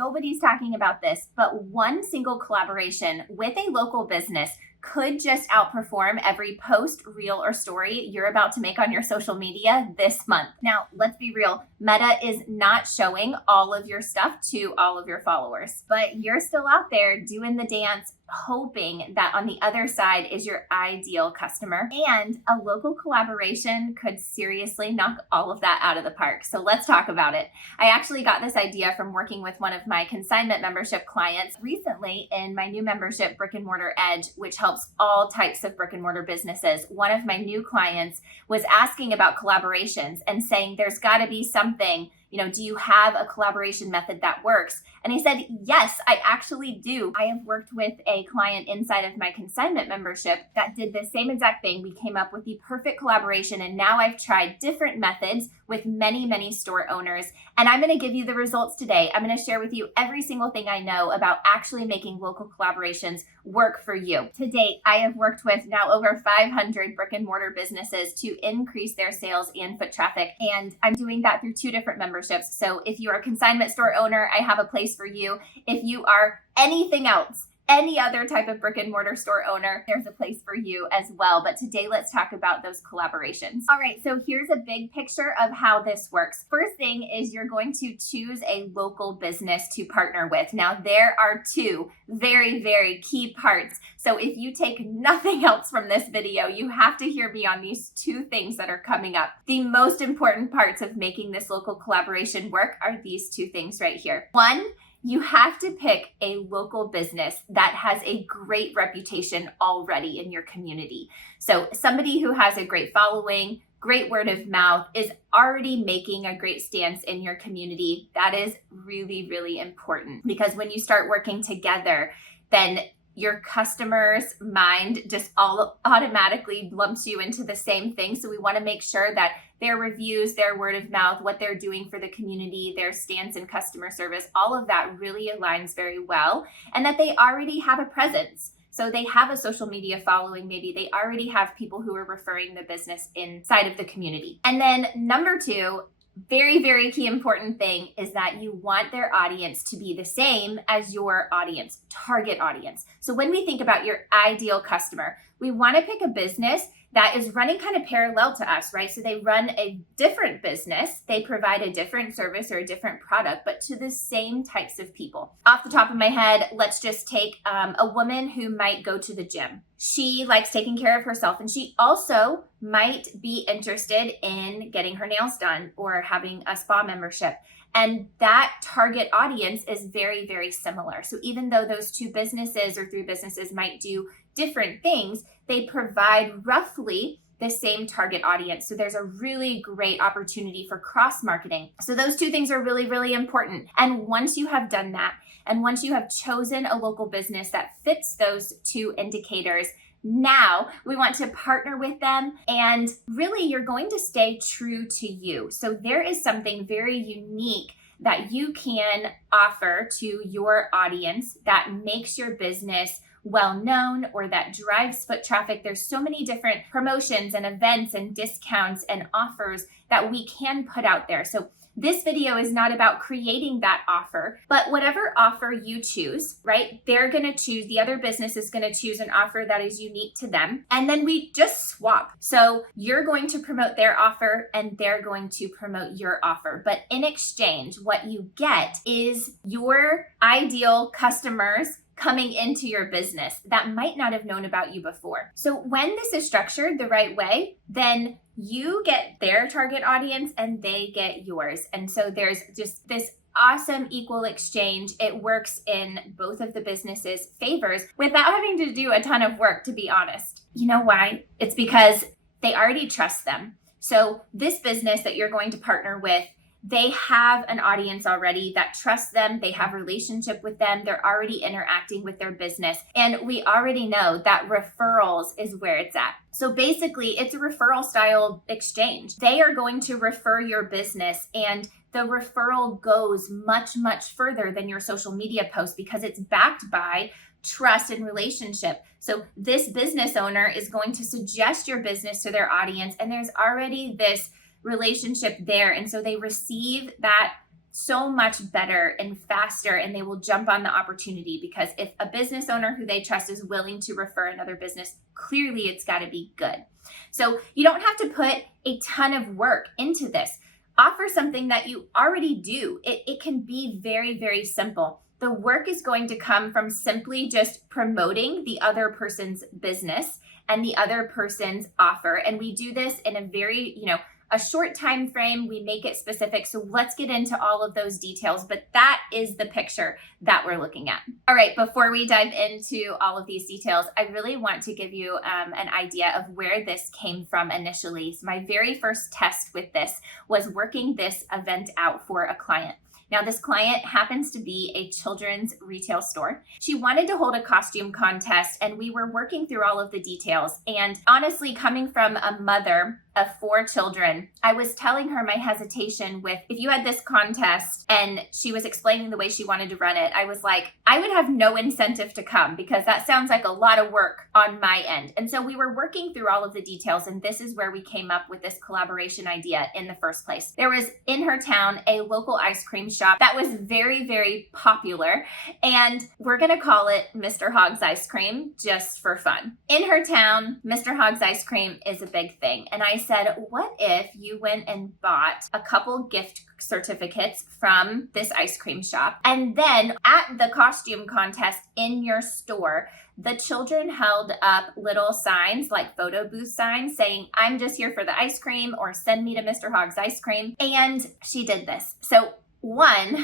nobody's talking about this, but one single collaboration with a local business could just outperform every post, reel, or story you're about to make on your social media this month. Now, let's be real. Meta is not showing all of your stuff to all of your followers, but you're still out there doing the dance, hoping that on the other side is your ideal customer. And a local collaboration could seriously knock all of that out of the park. So let's talk about it. I actually got this idea from working with one of my consignment membership clients recently in my new membership, Brick and Mortar Edge, which helps all types of brick and mortar businesses. One of my new clients was asking about collaborations and saying, there's got to be something, do you have a collaboration method that works? And I said, yes, I actually do. I have worked with a client inside of my consignment membership that did the same exact thing. We came up with the perfect collaboration, and now I've tried different methods with many, many store owners. And I'm going to give you the results today. I'm going to share with you every single thing I know about actually making local collaborations work for you. To date, I have worked with now over 500 brick and mortar businesses to increase their sales and foot traffic. And I'm doing that through 2 different memberships. So if you're a consignment store owner, I have a place for you. If you are anything else, any other type of brick and mortar store owner, there's a place for you as well. But today, let's talk about those collaborations. All right, so here's a big picture of how this works. First thing is you're going to choose a local business to partner with. Now, there are 2 very, very key parts. So if you take nothing else from this video, you have to hear me on these 2 things that are coming up. The most important parts of making this local collaboration work are these 2 things right here. 1, you have to pick a local business that has a great reputation already in your community. So somebody who has a great following, great word of mouth, is already making a great stance in your community. That is really, really important, because when you start working together, then your customer's mind just all automatically lumps you into the same thing. So we want to make sure that their reviews, their word of mouth, what they're doing for the community, their stance in customer service, all of that really aligns very well, and that they already have a presence. So they have a social media following, maybe they already have people who are referring the business inside of the community. And then number 2, very, very key important thing is that you want their audience to be the same as your audience, target audience. So when we think about your ideal customer, we want to pick a business that is running kind of parallel to us, right? So they run a different business, they provide a different service or a different product, but to the same types of people. Off the top of my head, let's just take a woman who might go to the gym. She likes taking care of herself, and she also might be interested in getting her nails done or having a spa membership. And that target audience is very, very similar. So even though those 2 businesses or 3 businesses might do different things, they provide roughly the same target audience. So there's a really great opportunity for cross-marketing. So those 2 things are really, really important. And once you have done that, and once you have chosen a local business that fits those 2 indicators, now we want to partner with them, and really you're going to stay true to you. So there is something very unique that you can offer to your audience that makes your business well-known or that drives foot traffic. There's so many different promotions and events and discounts and offers that we can put out there. So this video is not about creating that offer, but whatever offer you choose, right? They're going to choose, the other business is going to choose an offer that is unique to them. And then we just swap. So you're going to promote their offer and they're going to promote your offer. But in exchange, what you get is your ideal customers coming into your business that might not have known about you before. So when this is structured the right way, then you get their target audience and they get yours. And so there's just this awesome equal exchange. It works in both of the businesses' favors without having to do a ton of work, to be honest. You know why? It's because they already trust them. So this business that you're going to partner with, they have an audience already that trusts them. They have a relationship with them. They're already interacting with their business. And we already know that referrals is where it's at. So basically, it's a referral style exchange. They are going to refer your business, and the referral goes much, much further than your social media post because it's backed by trust and relationship. So this business owner is going to suggest your business to their audience, and there's already this relationship there. And so they receive that so much better and faster, and they will jump on the opportunity, because if a business owner who they trust is willing to refer another business, clearly it's got to be good. So you don't have to put a ton of work into this. Offer something that you already do. It can be very, very simple. The work is going to come from simply just promoting the other person's business and the other person's offer. And we do this in a very, a short time frame. We make it specific. So let's get into all of those details. But that is the picture that we're looking at. All right, before we dive into all of these details, I really want to give you an idea of where this came from initially. So my very first test with this was working this event out for a client. Now, this client happens to be a children's retail store. She wanted to hold a costume contest, and we were working through all of the details. And honestly, coming from a mother of 4 children, I was telling her my hesitation with, if you had this contest, and she was explaining the way she wanted to run it, I was like, I would have no incentive to come, because that sounds like a lot of work on my end. And so we were working through all of the details, and this is where we came up with this collaboration idea in the first place. There was in her town a local ice cream shop that was very, very popular, and we're gonna call it Mr. Hogg's Ice Cream just for fun. In her town, Mr. Hogg's Ice Cream is a big thing, and I said, what if you went and bought a couple gift certificates from this ice cream shop, and then at the costume contest in your store, the children held up little signs, like photo booth signs, saying, I'm just here for the ice cream, or send me to Mr. Hogg's Ice Cream. And she did this. So one,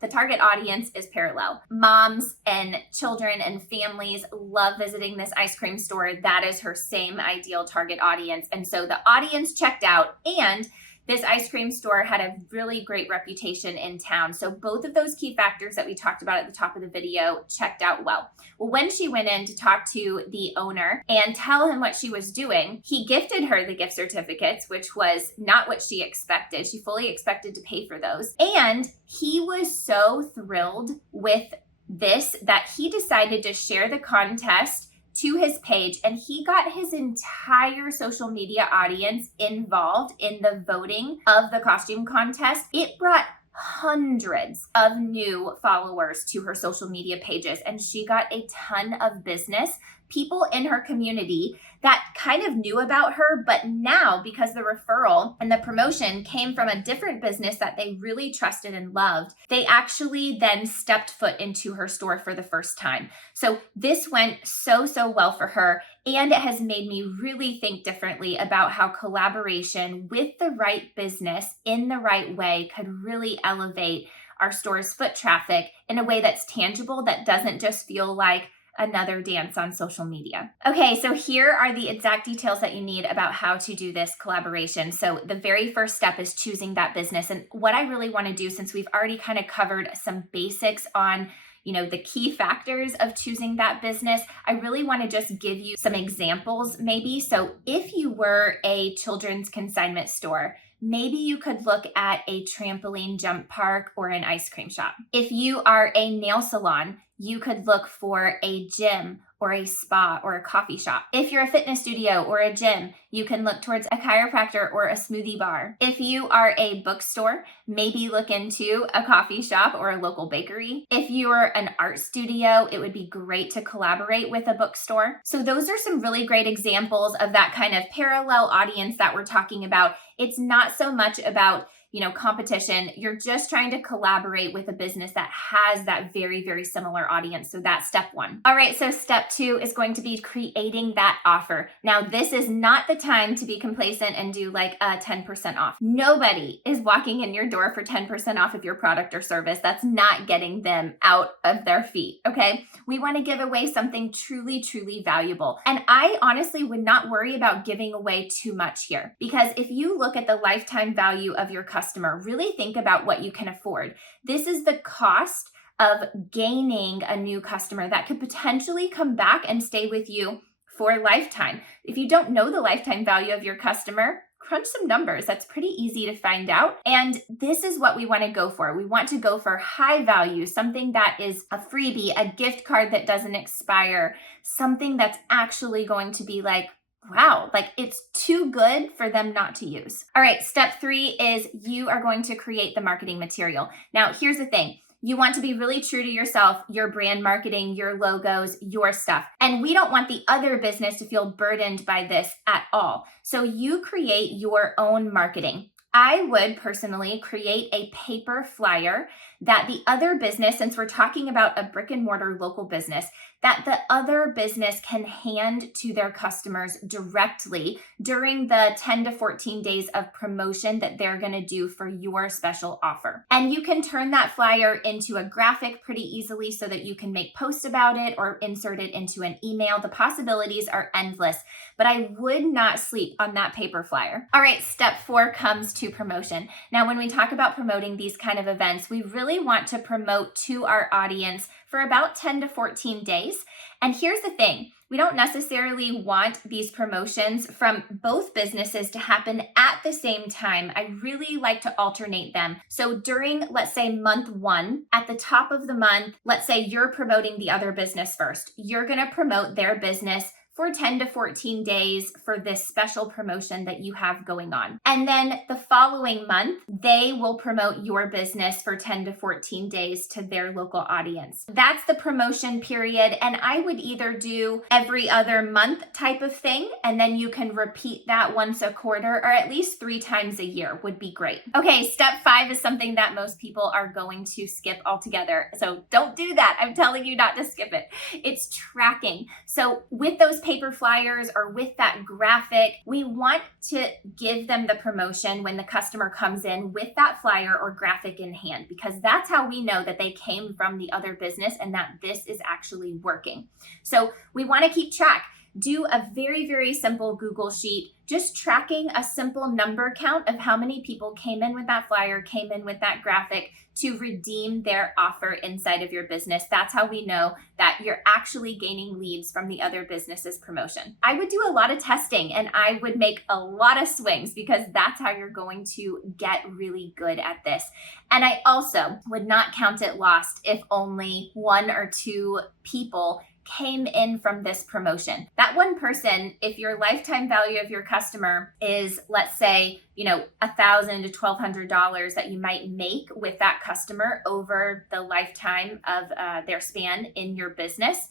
the target audience is parallel. Moms and children and families love visiting this ice cream store. That is her same ideal target audience. And so the audience checked out, and this ice cream store had a really great reputation in town. So both of those key factors that we talked about at the top of the video checked out well. Well, when she went in to talk to the owner and tell him what she was doing, he gifted her the gift certificates, which was not what she expected. She fully expected to pay for those. And he was so thrilled with this that he decided to share the contest to his page, and he got his entire social media audience involved in the voting of the costume contest. It brought hundreds of new followers to her social media pages, and she got a ton of business. People in her community that kind of knew about her, but now, because the referral and the promotion came from a different business that they really trusted and loved, they actually then stepped foot into her store for the first time. So this went so well for her, and it has made me really think differently about how collaboration with the right business in the right way could really elevate our store's foot traffic in a way that's tangible, that doesn't just feel like another dance on social media. Okay, so here are the exact details that you need about how to do this collaboration. So the very first step is choosing that business. And what I really want to do, since we've already kind of covered some basics on the key factors of choosing that business, I really want to just give you some examples maybe. So if you were a children's consignment store, maybe you could look at a trampoline jump park or an ice cream shop. If you are a nail salon, you could look for a gym or a spa or a coffee shop. If you're a fitness studio or a gym, you can look towards a chiropractor or a smoothie bar. If you are a bookstore, maybe look into a coffee shop or a local bakery. If you're an art studio, it would be great to collaborate with a bookstore. So those are some really great examples of that kind of parallel audience that we're talking about. It's not so much about competition. You're just trying to collaborate with a business that has that very, very similar audience. So that's step 1. All right, so step 2 is going to be creating that offer. Now, this is not the time to be complacent and do like a 10% off. Nobody is walking in your door for 10% off of your product or service. That's not getting them out of their feet, okay? We want to give away something truly, truly valuable. And I honestly would not worry about giving away too much here, because if you look at the lifetime value of your customer, really think about what you can afford. This is the cost of gaining a new customer that could potentially come back and stay with you for a lifetime. If you don't know the lifetime value of your customer, crunch some numbers. That's pretty easy to find out. And this is what we want to go for. We want to go for high value, something that is a freebie, a gift card that doesn't expire, something that's actually going to be like wow, like it's too good for them not to use. All right, step 3 is you are going to create the marketing material. Now, here's the thing. You want to be really true to yourself, your brand marketing, your logos, your stuff. And we don't want the other business to feel burdened by this at all. So you create your own marketing. I would personally create a paper flyer that the other business, since we're talking about a brick and mortar local business, that the other business can hand to their customers directly during the 10 to 14 days of promotion that they're going to do for your special offer. And you can turn that flyer into a graphic pretty easily so that you can make posts about it or insert it into an email. The possibilities are endless, but I would not sleep on that paper flyer. All right, step 4 comes to promotion. Now, when we talk about promoting these kind of events, we really want to promote to our audience for about 10 to 14 days. And here's the thing. We don't necessarily want these promotions from both businesses to happen at the same time. I really like to alternate them. So during, let's say, month 1, at the top of the month, let's say you're promoting the other business first. You're going to promote their business for 10 to 14 days for this special promotion that you have going on. And then the following month, they will promote your business for 10 to 14 days to their local audience. That's the promotion period. And I would either do every other month type of thing, and then you can repeat that once a quarter or at least 3 times a year would be great. Okay, step 5 is something that most people are going to skip altogether. So don't do that. I'm telling you not to skip it. It's tracking. So with those paper flyers or with that graphic, we want to give them the promotion when the customer comes in with that flyer or graphic in hand, because that's how we know that they came from the other business and that this is actually working. So we want to keep track. Do a very, very simple Google sheet, just tracking a simple number count of how many people came in with that flyer, came in with that graphic to redeem their offer inside of your business. That's how we know that you're actually gaining leads from the other business's promotion. I would do a lot of testing and I would make a lot of swings because that's how you're going to get really good at this. And I also would not count it lost if only 1 or 2 people came in from this promotion. That one person, if your lifetime value of your customer is, let's say, $1,000 to $1,200 that you might make with that customer over the lifetime of their span in your business,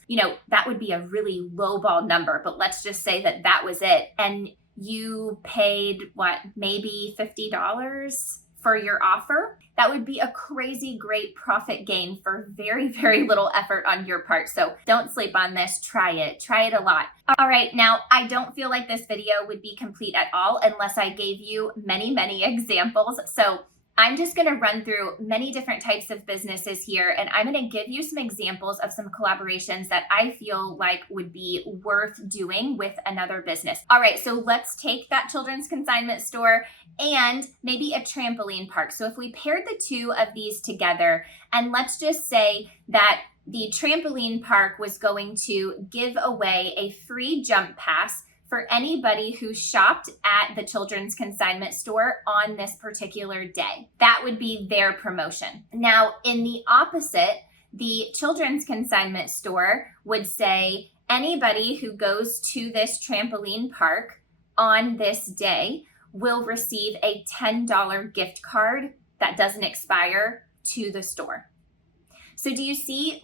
that would be a really lowball number. But let's just say that that was it. And you paid maybe $50 for your offer. That would be a crazy great profit gain for very, very little effort on your part. So don't sleep on this. Try it a lot. All right. Now, I don't feel like this video would be complete at all unless I gave you many, many examples. So I'm just going to run through many different types of businesses here, and I'm going to give you some examples of some collaborations that I feel like would be worth doing with another business. All right, so let's take that children's consignment store and maybe a trampoline park. So if we paired the 2 of these together, and let's just say that the trampoline park was going to give away a free jump pass for anybody who shopped at the children's consignment store on this particular day. That would be their promotion. Now, in the opposite, the children's consignment store would say anybody who goes to this trampoline park on this day will receive a $10 gift card that doesn't expire to the store. So do you see,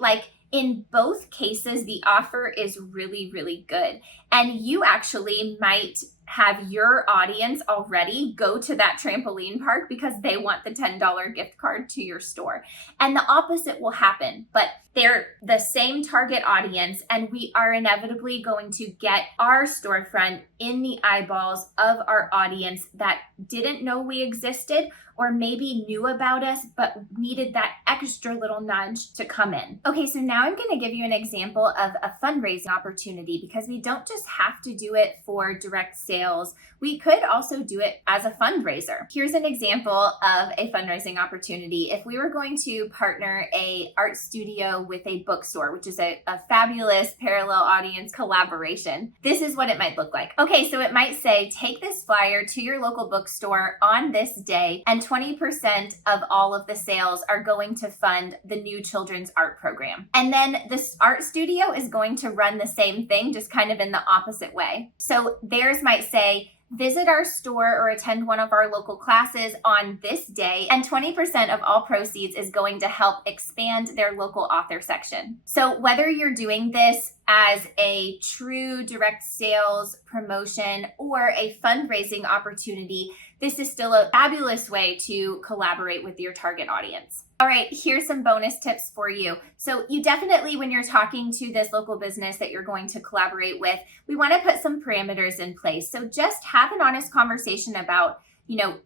in both cases, the offer is really, really good. And you actually might have your audience already go to that trampoline park because they want the $10 gift card to your store. And the opposite will happen, but they're the same target audience, and we are inevitably going to get our storefront in the eyeballs of our audience that didn't know we existed or maybe knew about us but needed that extra little nudge to come in. Okay, so now I'm going to give you an example of a fundraising opportunity, because we don't just have to do it for direct sales. We could also do it as a fundraiser. Here's an example of a fundraising opportunity. If we were going to partner a art studio with a bookstore, which is a fabulous parallel audience collaboration, this is what it might look like. Okay, so it might say, take this flyer to your local bookstore on this day, and 20% of all of the sales are going to fund the new children's art program. And then this art studio is going to run the same thing, just kind of in the opposite way. So theirs might say, visit our store or attend one of our local classes on this day, and 20% of all proceeds is going to help expand their local author section. So whether you're doing this as a true direct sales promotion or a fundraising opportunity, this is still a fabulous way to collaborate with your target audience. All right, here's some bonus tips for you. So you definitely, when you're talking to this local business that you're going to collaborate with, we want to put some parameters in place. So just have an honest conversation about,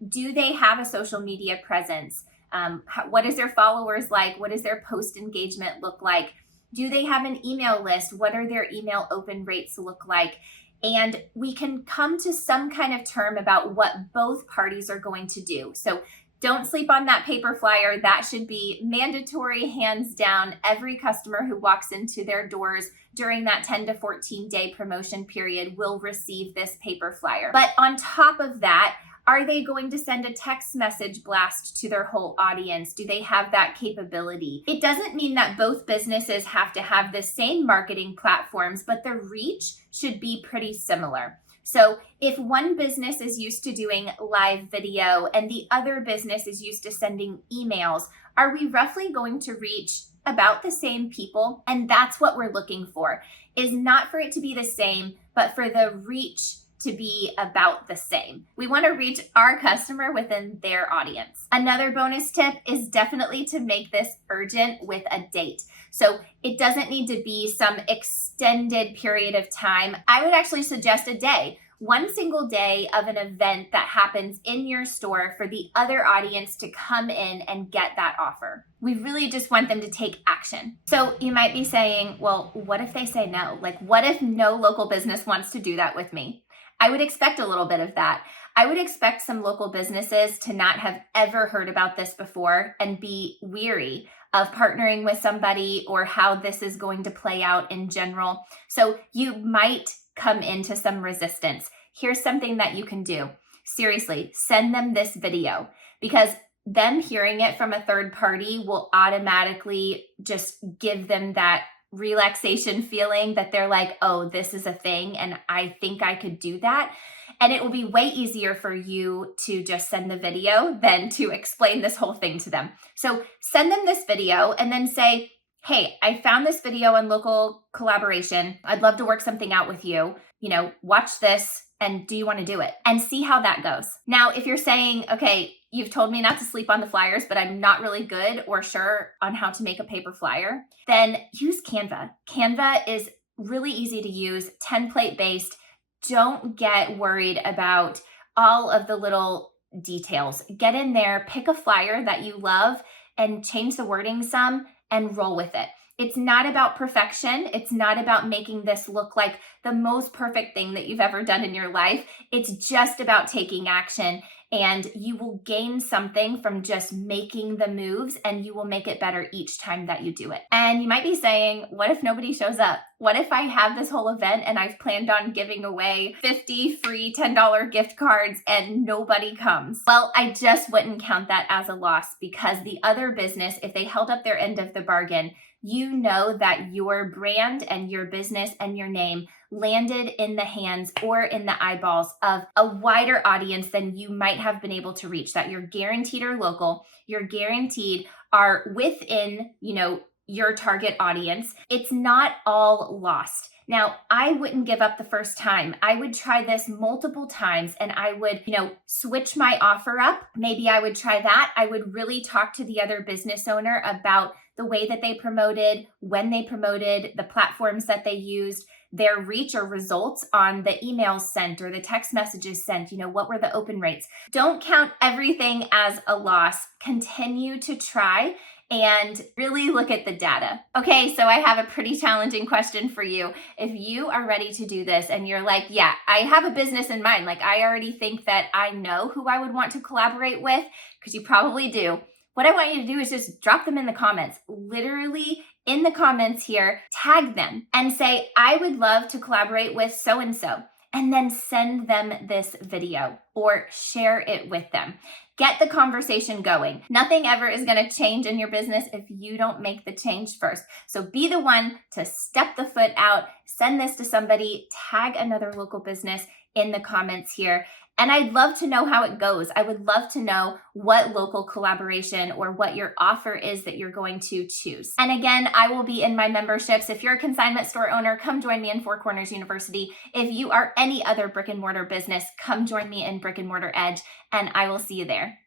do they have a social media presence? What is their followers like? What does their post engagement look like? Do they have an email list? What are their email open rates look like? And we can come to some kind of term about what both parties are going to do. So don't sleep on that paper flyer. That should be mandatory, hands down. Every customer who walks into their doors during that 10 to 14 day promotion period will receive this paper flyer. But on top of that, are they going to send a text message blast to their whole audience? Do they have that capability? It doesn't mean that both businesses have to have the same marketing platforms, but the reach should be pretty similar. So if one business is used to doing live video and the other business is used to sending emails, are we roughly going to reach about the same people? And that's what we're looking for, is not for it to be the same, but for the reach to be about the same. We want to reach our customer within their audience. Another bonus tip is definitely to make this urgent with a date. So it doesn't need to be some extended period of time. I would actually suggest a day. One single day of an event that happens in your store for the other audience to come in and get that offer. We really just want them to take action. So you might be saying, well, what if they say no? Like, what if no local business wants to do that with me? I would expect a little bit of that. I would expect some local businesses to not have ever heard about this before and be weary of partnering with somebody or how this is going to play out in general. So you might come into some resistance. Here's something that you can do. Seriously, send them this video, because them hearing it from a third party will automatically just give them that relaxation feeling that they're like, oh, this is a thing and I think I could do that. And it will be way easier for you to just send the video than to explain this whole thing to them. So send them this video and then say, hey, I found this video on local collaboration. I'd love to work something out with you. Watch this, and do you want to do it? And see how that goes. Now, if you're saying, okay, you've told me not to sleep on the flyers, but I'm not really good or sure on how to make a paper flyer, then use Canva. Canva is really easy to use, template based. Don't get worried about all of the little details. Get in there, pick a flyer that you love and change the wording some and roll with it. It's not about perfection. It's not about making this look like the most perfect thing that you've ever done in your life. It's just about taking action, and you will gain something from just making the moves, and you will make it better each time that you do it. And you might be saying, what if nobody shows up? What if I have this whole event and I've planned on giving away 50 free $10 gift cards and nobody comes? Well, I just wouldn't count that as a loss, because the other business, if they held up their end of the bargain, you know that your brand and your business and your name landed in the hands or in the eyeballs of a wider audience than you might have been able to reach, that you're guaranteed are local, you're guaranteed are within, your target audience. It's not all lost. Now, I wouldn't give up the first time. I would try this multiple times, and I would, switch my offer up. Maybe I would try that. I would really talk to the other business owner about the way that they promoted, when they promoted, the platforms that they used, their reach or results on the emails sent or the text messages sent. What were the open rates? Don't count everything as a loss. Continue to try and really look at the data. Okay, so I have a pretty challenging question for you. If you are ready to do this and you're like, yeah, I have a business in mind, like I already think that I know who I would want to collaborate with, because you probably do. What I want you to do is just drop them in the comments, literally in the comments here, tag them and say, I would love to collaborate with so-and-so, and then send them this video or share it with them. Get the conversation going. Nothing ever is going to change in your business if you don't make the change first. So be the one to step the foot out, send this to somebody, tag another local business in the comments here. And I'd love to know how it goes. I would love to know what local collaboration or what your offer is that you're going to choose. And again, I will be in my memberships. If you're a consignment store owner, come join me in Four Corners University. If you are any other brick and mortar business, come join me in Brick and Mortar Edge, and I will see you there.